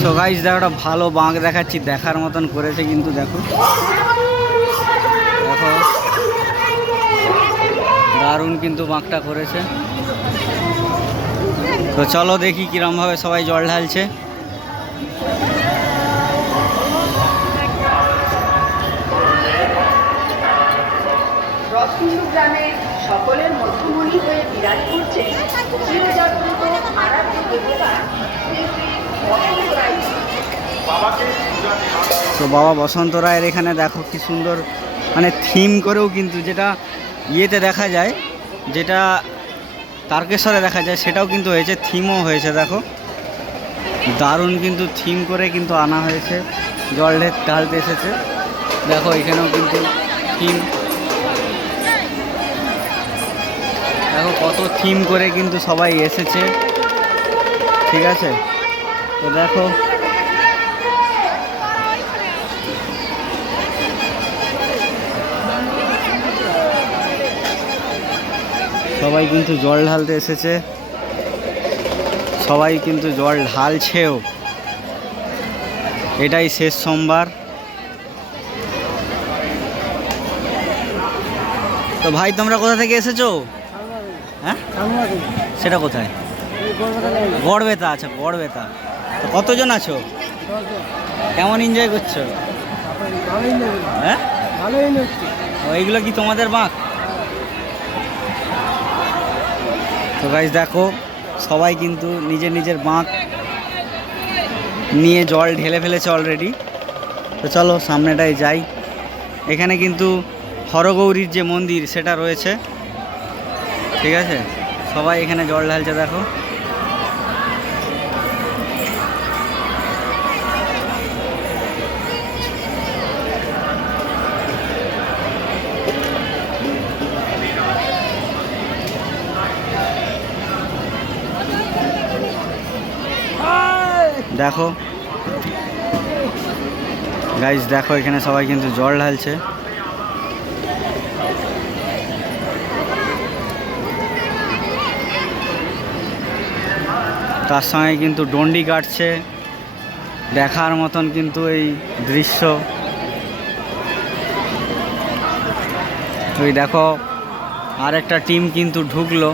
So guys দেখো একটা ভালো বাঁক দেখাচ্ছি, দেখার মতন করেছে কিন্তু দেখো দেখো দারুণ কিন্তু বাঁকটা করেছে। তো চলো দেখি কিরমভাবে সবাই জল ঢালছে। রথিন্দু গ্রামের সকলের মধ্যমণি হয়ে বিরাজ করছে চিরজাগ্রত আরাধ্য দেবতা শ্রী শ্রী বসন্ত রায়। তো বাবা বসন্ত রায়ের এখানে দেখো কি সুন্দর মানে থিম করেও কিন্তু যেটা ইয়েতে দেখা যায়, যেটা তারকেশ্বরে দেখা যায় সেটাও কিন্তু হয়েছে, থিমও হয়েছে দেখো দারুণ কিন্তু থিম করে কিন্তু আনা হয়েছে, জল ঢালতে এসেছে দেখো এখানেও কিন্তু থিম দেখো কত থিম করে কিন্তু সবাই এসেছে, ঠিক আছে। তো দেখো সবাই কিন্তু জল ঢালতে এসেছে, সবাই কিন্তু জল ঢালছেও, এটাই শেষ সোমবার। তো ভাই তোমরা কোথা থেকে এসেছো? হ্যাঁ সেটা কোথায়? গড়বেতা। আচ্ছা গড়বেতা। তো কতজন আছো? কেমন এনজয় করছো? হ্যাঁ এইগুলো কি তোমাদের বাঁক? তো গাইস দেখো সবাই কিন্তু নিজের নিজের বাঁক নিয়ে জল ঢেলে ফেলেছে অলরেডি। তো চলো সামনেটায় যাই, এখানে কিন্তু হরগৌরীর যে মন্দির সেটা রয়েছে, ঠিক আছে। সবাই এখানে জল ঢালছে দেখো। দেখো গাইস দেখো এখানে সবাই কিন্তু জল ঢালছে। তার সঙ্গে কিন্তু ডন্ডি কাটছে, দেখার মতন কিন্তু এই দৃশ্য। ওই দেখো আর একটা টিম কিন্তু ঢুকলো।